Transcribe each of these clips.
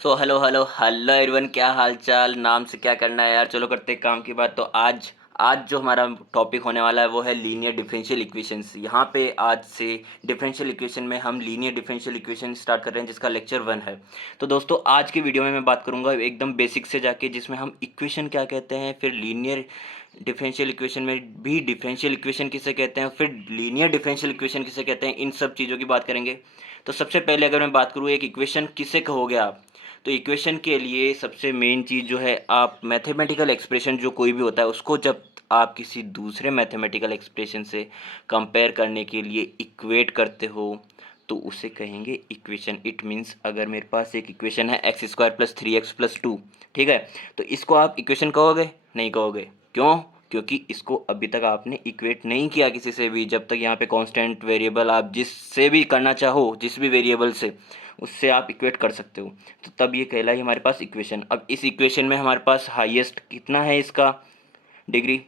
So hello hello hello everyone, क्या हाल चाल। नाम से क्या करना है यार, चलो करते हैं काम की बात। तो आज आज जो हमारा टॉपिक होने वाला है वो है लीनियर डिफरेंशियल इक्वेशंस। यहाँ पे आज से डिफरेंशियल इक्वेशन में हम लीनियर डिफरेंशियल इक्वेशन स्टार्ट कर रहे हैं, जिसका लेक्चर 1 है। तो दोस्तों आज की वीडियो में मैं बात करूँगा एकदम बेसिक से जाके, जिसमें हम इक्वेशन क्या कहते हैं, फिर लीनियर डिफरेंशियल इक्वेशन में भी डिफरेंशियल इक्वेशन किसे कहते हैं, फिर लीनियर डिफरेंशियल इक्वेशन किसे कहते हैं, इन सब चीज़ों की बात करेंगे। तो सबसे पहले अगर मैं बात करूँ एक इक्वेशन किसे कहोगे आप, तो इक्वेशन के लिए सबसे मेन चीज़ जो है, आप मैथमेटिकल एक्सप्रेशन जो कोई भी होता है उसको जब आप किसी दूसरे मैथमेटिकल एक्सप्रेशन से कंपेयर करने के लिए इक्वेट करते हो तो उसे कहेंगे इक्वेशन। इट मीन्स अगर मेरे पास एक इक्वेशन है x² + 3x + 2, ठीक है, तो इसको आप इक्वेशन कहोगे? नहीं कहोगे। क्यों? क्योंकि इसको अभी तक आपने इक्वेट नहीं किया किसी से भी। जब तक यहाँ पे कांस्टेंट वेरिएबल आप जिससे भी करना चाहो, जिस भी वेरिएबल से, उससे आप इक्वेट कर सकते हो, तो तब ये कहलाई हमारे पास इक्वेशन। अब इस इक्वेशन में हमारे पास हाईएस्ट कितना है, इसका डिग्री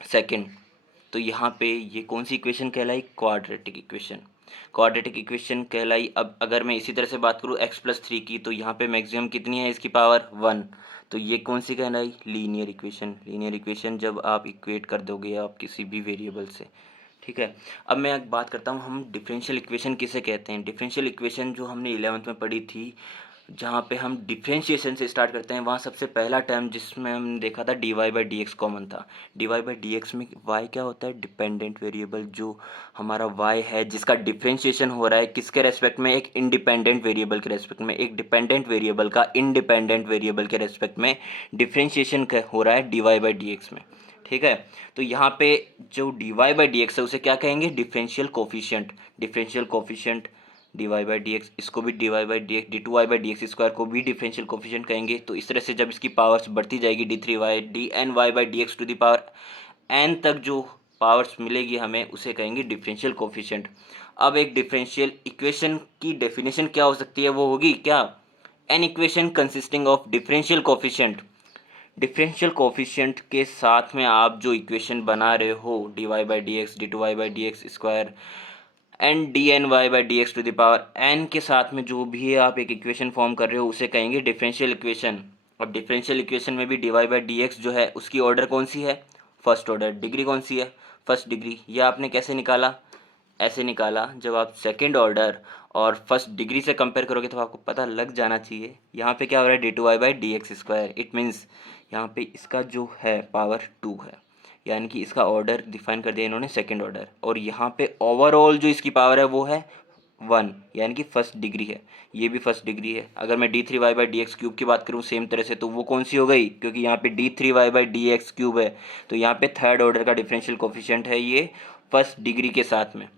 सेकंड। तो यहाँ पे ये कौन सी इक्वेशन कहलाई? Quadratic equation. क्वाड्रेटिक इक्वेशन कहलाई। अब अगर मैं इसी तरह से बात करूँ x+3 की, तो यहाँ पे मैक्सिमम कितनी है इसकी पावर? 1। तो ये कौन सी कहलाई? Linear equation. लीनियर इक्वेशन जब आप इक्वेट कर दोगे आप किसी भी वेरिएबल से, ठीक है। अब मैं एक बात करता हूँ, हम डिफरेंशियल इक्वेशन किसे कहते हैं। डिफरेंशियल इक्वेशन जो हमने 11th में पढ़ी थी, जहाँ पे हम डिफरेंशिएशन से स्टार्ट करते हैं, वहाँ सबसे पहला टर्म जिसमें हमने देखा था dy/dx कॉमन था। dy/dx में y क्या होता है? Dependent variable. जो हमारा y है जिसका डिफरेंशिएशन हो रहा है किसके रेस्पेक्ट में? एक इंडिपेंडेंट वेरिएबल के रेस्पेक्ट में। एक डिपेंडेंट वेरिएबल का इंडिपेंडेंट वेरिएबल के रेस्पेक्ट में डिफरेंशिएशन हो रहा है dy/dx में, ठीक है। तो यहाँ पे जो dy/dx है उसे क्या कहेंगे? Differential coefficient. Differential coefficient dy/dx, इसको भी dy/dx, d2y/dx² को भी डिफरेंशियल कोफिशिएंट कहेंगे। तो इस तरह से जब इसकी पावर्स बढ़ती जाएगी d3y dny/dx n तक जो पावर्स मिलेगी हमें, उसे कहेंगे डिफरेंशियल कोफिशिएंट। अब एक डिफरेंशियल इक्वेशन की डेफिनेशन क्या हो सकती है? वो होगी क्या? An equation consisting of differential coefficient. Differential coefficient के साथ में आप जो इक्वेशन बना रहे हो, dy/dx d2y/dx² एंड dny/dx⁴ के साथ में जो भी आप एक इक्वेशन फॉर्म कर रहे हो उसे कहेंगे डिफरेंशियल इक्वेशन। अब डिफरेंशियल इक्वेशन में भी dy/dx जो है उसकी ऑर्डर कौन सी है? First order. डिग्री कौन सी है? First degree. यह आपने कैसे निकाला? ऐसे निकाला, जब आप सेकेंड ऑर्डर और फर्स्ट डिग्री से कंपेयर करोगे तो आपको पता लग जाना चाहिए। यहाँ पे क्या हो रहा है? d2y/dx²। इट मीन्स यहाँ पे इसका जो है पावर 2 है, यानी कि इसका ऑर्डर डिफाइन कर दिया इन्होंने सेकंड ऑर्डर। और यहाँ पे ओवरऑल जो इसकी पावर है वो है 1, यानी कि फर्स्ट डिग्री है। ये भी फर्स्ट डिग्री है। अगर मैं d3y/dx³ की बात करूँ सेम तरह से, तो वो कौन सी हो गई? क्योंकि यहाँ पे d3y/dx³ है, तो यहाँ पे थर्ड ऑर्डर का डिफरेंशियल कोफिशिएंट है ये फर्स्ट डिग्री के साथ में।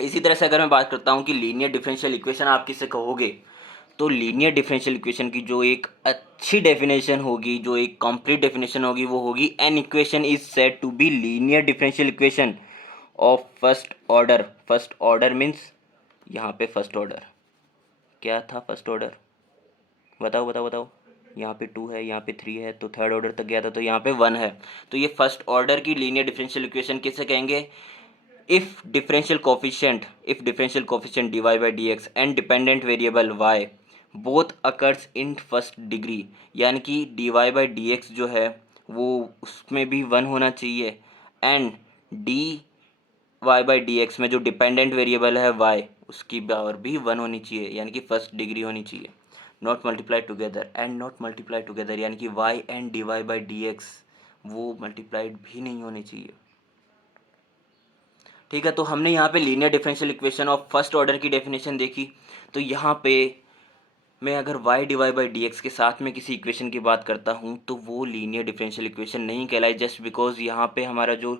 इसी तरह से अगर मैं बात करता हूँ कि लीनियर डिफरेंशियल इक्वेशन आप किसे कहोगे, तो लीनियर डिफरेंशियल इक्वेशन की जो एक अच्छी डेफिनेशन होगी, जो एक कंप्लीट डेफिनेशन होगी, वो होगी an equation is said to be linear differential equation of first order. First order means यहाँ पे फर्स्ट ऑर्डर क्या था? फर्स्ट ऑर्डर बताओ बताओ बताओ। यहाँ पे 2 है, यहाँ पे 3 है, तो थर्ड ऑर्डर तक गया था, तो यहाँ पे 1 है। तो ये फर्स्ट ऑर्डर की लीनियर डिफरेंशियल इक्वेशन किसे कहेंगे? if differential coefficient dy/dx and dependent variable y both occurs in first degree, यानी कि dy/dx जो है वो उसमें भी 1 होना चाहिए, एंड dy/dx में जो डिपेंडेंट वेरिएबल है y उसकी पावर भी 1 होनी चाहिए, यानी कि फर्स्ट डिग्री होनी चाहिए। Not multiply together and not multiply together, यानी कि y एंड dy/dx वो मल्टीप्लाइड भी नहीं होनी चाहिए, ठीक है। तो हमने यहाँ पे linear differential equation of first order की डेफिनेशन देखी। तो यहाँ पे मैं अगर y/dx के साथ में किसी इक्वेशन की बात करता हूँ तो वो लीनियर डिफरेंशियल इक्वेशन नहीं कहलाई, जस्ट बिकॉज यहाँ पे हमारा जो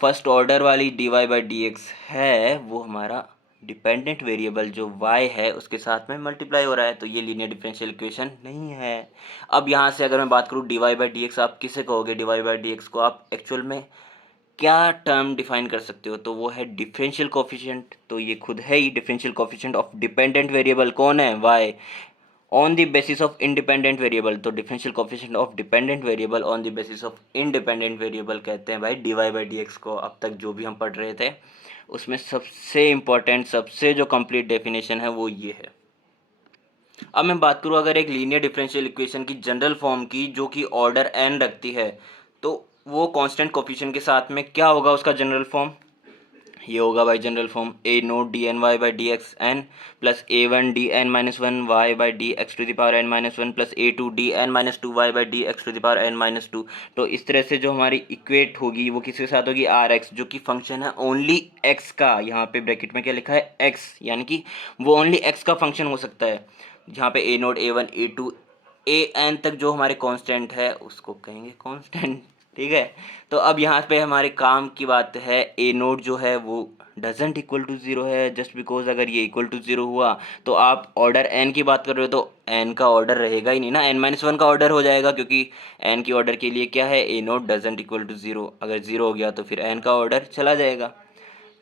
फर्स्ट ऑर्डर वाली dy/dx है वो हमारा डिपेंडेंट वेरिएबल जो y है उसके साथ में मल्टीप्लाई हो रहा है, तो ये लीनियर डिफरेंशियल इक्वेशन नहीं है। अब यहाँ से अगर मैं बात करूँ dy/dx आप किसे कहोगे? dy/dx को आप एक्चुअल में क्या टर्म डिफाइन कर सकते हो? तो वो है डिफरेंशियल कोफिशिएंट। तो ये खुद है ही differential coefficient of dependent variable. कौन है? y on the basis of independent variable. तो differential coefficient of dependent variable on the basis of independent variable कहते हैं भाई dy/dx को। अब तक जो भी हम पढ़ रहे थे उसमें सबसे इम्पोर्टेंट, सबसे जो कंप्लीट डेफिनेशन है वो ये है। अब मैं बात करूँ अगर एक लीनियर डिफरेंशियल इक्वेशन की जनरल फॉर्म की, जो कि ऑर्डर n रखती है, तो वो कांस्टेंट कोफिशिएंट के साथ में क्या होगा उसका जनरल फॉर्म? ये होगा भाई general form A note D N Y by D X N plus A one D N minus one Y by D X to the power N minus one plus A two D N minus two Y by D X to the power N minus two. तो इस तरह से जो हमारी equate होगी वो किसके साथ होगी? आर एक्स, जो कि फंक्शन है ओनली एक्स का। यहाँ पे ब्रैकेट में क्या लिखा है? एक्स, यानी कि वो ओनली एक्स का फंक्शन हो सकता है। जहाँ पे a nought a one a two a n तक जो हमारे कांस्टेंट है उसको कहेंगे कांस्टेंट, ठीक है। तो अब यहाँ पे हमारे काम की बात है, ए नोट जो है वो डजेंट इक्वल टू ज़ीरो है, जस्ट बिकॉज अगर ये इक्वल टू ज़ीरो हुआ तो आप ऑर्डर एन की बात कर रहे हो तो एन का ऑर्डर रहेगा ही नहीं ना, एन माइनस वन का ऑर्डर हो जाएगा, क्योंकि एन की ऑर्डर के लिए क्या है? A nought doesn't equal to zero. अगर ज़ीरो हो गया तो फिर एन का ऑर्डर चला जाएगा।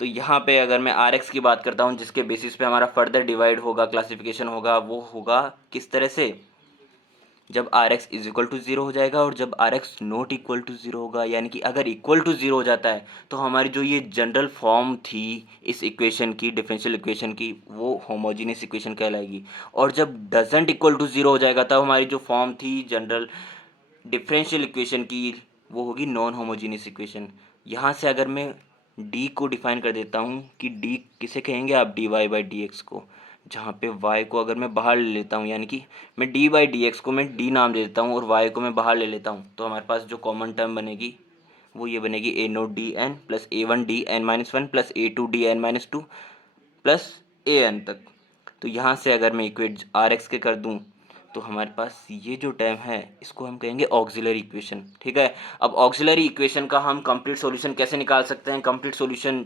तो यहाँ पे अगर मैं आर एक्स की बात करता हूँ, जिसके बेसिस पे हमारा फर्दर डिवाइड होगा, क्लासिफिकेशन होगा, वो होगा किस तरह से? जब R x is equal to zero हो जाएगा और जब R X not equal to zero होगा, यानी कि अगर इक्वल टू ज़ीरो हो जाता है तो हमारी जो ये जनरल फॉर्म थी इस इक्वेशन की, डिफरेंशियल इक्वेशन की, वो होमोजीनियस इक्वेशन कहलाएगी। और जब डजेंट इक्वल टू ज़ीरो हो जाएगा तब हमारी जो फॉर्म थी जनरल डिफरेंशियल इक्वेशन की, वो होगी नॉन होमोजीनियस इक्वेशन। यहाँ से अगर मैं डी को डिफाइन कर देता हूँ कि डी किसे कहेंगे आप? D Y by D X को, जहाँ पे y को अगर मैं बाहर ले लेता हूँ, यानी कि मैं d बाई डी एक्स को मैं d नाम दे देता हूँ और y को मैं बाहर ले लेता हूँ, तो हमारे पास जो कॉमन टर्म बनेगी वो ये बनेगी a note D n plus A one D N minus one plus A two D N minus two plus a n तक। तो यहाँ से अगर मैं इक्वेट आर एक्स के कर दूँ तो हमारे पास ये जो टर्म है इसको हम कहेंगे ऑक्सिलरी इक्वेशन, ठीक है। अब ऑक्सिलरी इक्वेशन का हम कंप्लीट सॉल्यूशन कैसे निकाल सकते हैं? कंप्लीट सॉल्यूशन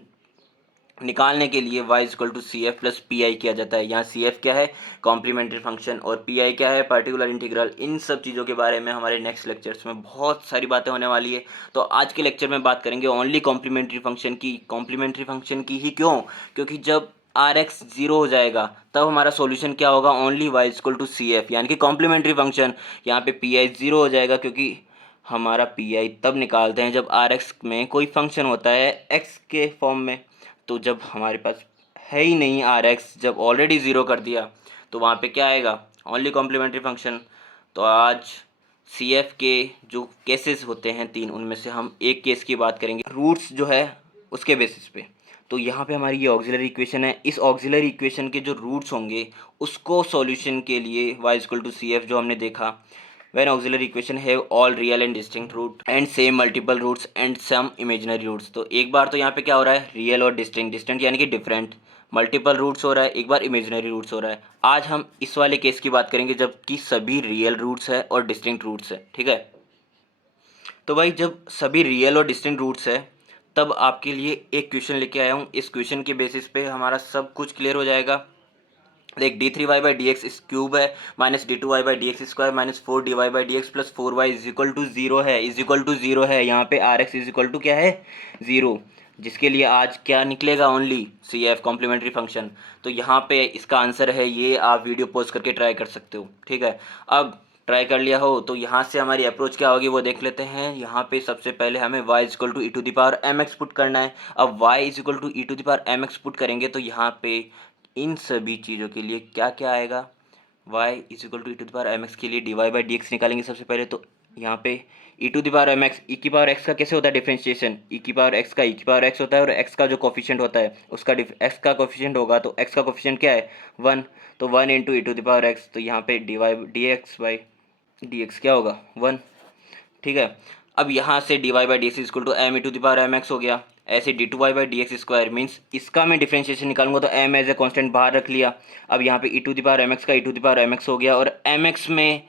निकालने के लिए y equal to C F plus P I किया जाता है। यहाँ सी एफ क्या है? कॉम्प्लीमेंट्री फंक्शन, और पी आई क्या है? Particular integral. इन सब चीज़ों के बारे में हमारे नेक्स्ट लेक्चर्स में बहुत सारी बातें होने वाली है। तो आज के लेक्चर में बात करेंगे ओनली कॉम्प्लीमेंट्री फंक्शन की। कॉम्प्लीमेंट्री फंक्शन की ही क्यों? क्योंकि जब आर एक्स जीरो हो जाएगा तब हमारा सॉल्यूशन क्या होगा? Only y equal to C F, यानी कि कॉम्प्लीमेंट्री फंक्शन। यहाँ पे पी आई जीरो हो जाएगा, क्योंकि हमारा पी आई तब निकालते हैं जब आर एक्स में कोई फंक्शन होता है एक्स के फॉर्म में। तो जब हमारे पास है ही नहीं आर एक्स, जब ऑलरेडी ज़ीरो कर दिया, तो वहाँ पे क्या आएगा? Only complementary function. तो आज सी एफ के जो केसेस होते हैं तीन, उनमें से हम एक केस की बात करेंगे, रूट्स जो है उसके बेसिस पे। तो यहाँ पे हमारी ये ऑक्सिलरी इक्वेशन है। इस ऑक्सिलरी इक्वेशन के जो रूट्स होंगे उसको सॉल्यूशन के लिए y equal to C F जो हमने देखा, when auxiliary equation have all real and distinct root and same multiple roots and some imaginary roots। तो एक बार तो यहाँ पे क्या हो रहा है? रियल और डिस्टिंक्ट, डिस्टिंक्ट यानी कि डिफरेंट, मल्टीपल रूट्स हो रहा है, एक बार इमेजिनरी रूट्स हो रहा है। आज हम इस वाले केस की बात करेंगे जबकि सभी रियल रूट्स है और डिस्टिंक्ट रूट्स है, ठीक है। तो भाई जब सभी रियल और डिस्टिंक्ट रूट्स है तब आपके लिए एक क्वेश्चन लेके आया हूँ। इस क्वेश्चन के बेसिस पे हमारा सब कुछ क्लियर हो जाएगा। देख, d three Y by D x cube है minus d two Y by D x square minus four d Y by D x plus four y is equal to zero है, is equal to zero है। यहाँ पे r x is equal to क्या है? Zero, जिसके लिए आज क्या निकलेगा? Only C F, complementary function. तो यहाँ पे इसका आंसर है ये, आप वीडियो पॉज करके ट्राई कर सकते हो, ठीक है। अब ट्राई कर लिया हो तो यहाँ से हमारी अप्रोच क्या होगी वो देख लेते हैं। यहाँ पे सबसे पहले हमें y is equal to E to the power M X put करना है। अब y is equal to E to the power M X put करेंगे तो यहाँ पे इन सभी चीज़ों के लिए क्या क्या आएगा? y is equal to E to the power M x के लिए d Y by D x निकालेंगे सबसे पहले। तो यहाँ पे e to the power M x, e की पावर एक्स का कैसे होता है डिफ्रेंशिएशन? ई की पावर एक्स का ई की पावर एक्स होता है और एक्स का जो कोफिशिएंट होता है उसका एक्स का कोफिशिएंट होगा, तो एक्स का कोफिशिएंट क्या है? वन। तो one into E to the power X, तो यहाँ पे D Y D X by D X क्या होगा? वन, ठीक है। अब यहाँ से D Y by D X equal to M E to the power M x हो गया। ऐसे D two Y by D x square means इसका मैं डिफ्रेंशिएशन निकालूंगा तो एम एज ए कॉन्स्टेंट बाहर रख लिया। अब यहाँ पे e to the power M x का e to the power M x हो गया और एम एक्स में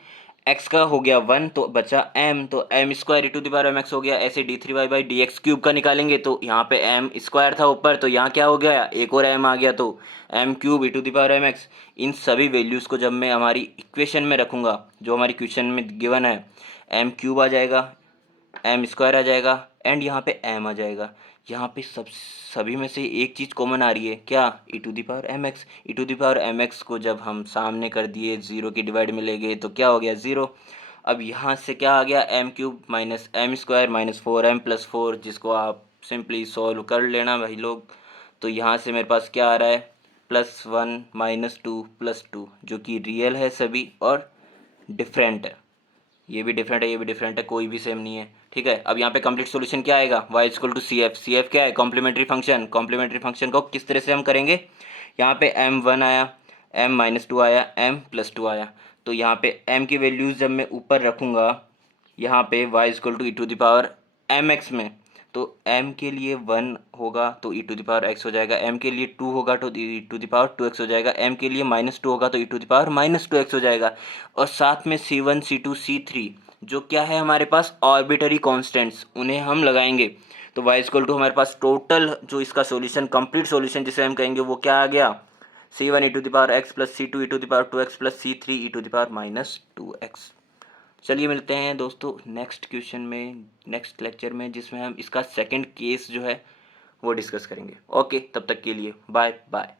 एक्स का हो गया वन, तो बचा एम, तो M square E to the power M x हो गया। ऐसे D three Y by D x cube का निकालेंगे तो यहाँ पे एम स्क्वायर था ऊपर, तो यहाँ क्या हो गया? एक और एम आ गया, तो m cube e to the power M x. इन सभी वैल्यूज़ को जब मैं हमारी इक्वेशन में रखूँगा जो हमारी क्वेश्चन में गिवन है, एम क्यूब आ जाएगा, एम स्क्वायर आ जाएगा एंड यहाँ पे एम आ जाएगा। यहाँ पे सभी में से एक चीज़ कॉमन आ रही है, क्या? E to the power M x. E to the power M x को जब हम सामने कर दिए, ज़ीरो की डिवाइड में ले गए तो क्या हो गया? ज़ीरो। अब यहाँ से क्या आ गया? M cube minus M square minus four M plus four, जिसको आप सिंपली सॉल्व कर लेना भाई लोग। तो यहाँ से मेरे पास क्या आ रहा है? +1 -2 +2 जो कि रियल है सभी और डिफरेंट है। ये भी डिफरेंट है, ये भी डिफरेंट है, कोई भी सेम नहीं है। ठीक है, अब यहाँ पे कंप्लीट सॉल्यूशन क्या आएगा, y equal to C F. C F क्या है, कॉम्प्लीमेंट्री फंक्शन। कॉम्प्लीमेंट्री फंक्शन को किस तरह से हम करेंगे, यहाँ पे m1 आया, m-2 आया, m+2 आया, तो यहाँ पे m की वैल्यूज़ जब मैं ऊपर रखूँगा यहाँ पे y इक्वल टू e⁻mx में, तो m के लिए 1 होगा तो e⁻x हो जाएगा, m के लिए 2 होगा तो e⁻2x हो जाएगा, m के लिए -2 होगा तो e⁻−2x हो जाएगा। और साथ में c1 c2 c3 जो क्या है हमारे पास आर्बिटरी कांस्टेंट्स, उन्हें हम लगाएंगे। तो y इक्वल टू हमारे पास टोटल जो इसका सॉल्यूशन, कंप्लीट सॉल्यूशन जिसे हम कहेंगे, वो क्या आ गया, c1 e⁻x + c2 e⁻2x + c3 e⁻−2x। चलिए मिलते हैं दोस्तों नेक्स्ट क्वेश्चन में, नेक्स्ट लेक्चर में, जिसमें हम इसका सेकंड केस जो है वो डिस्कस करेंगे। ओके, तब तक के लिए बाय बाय।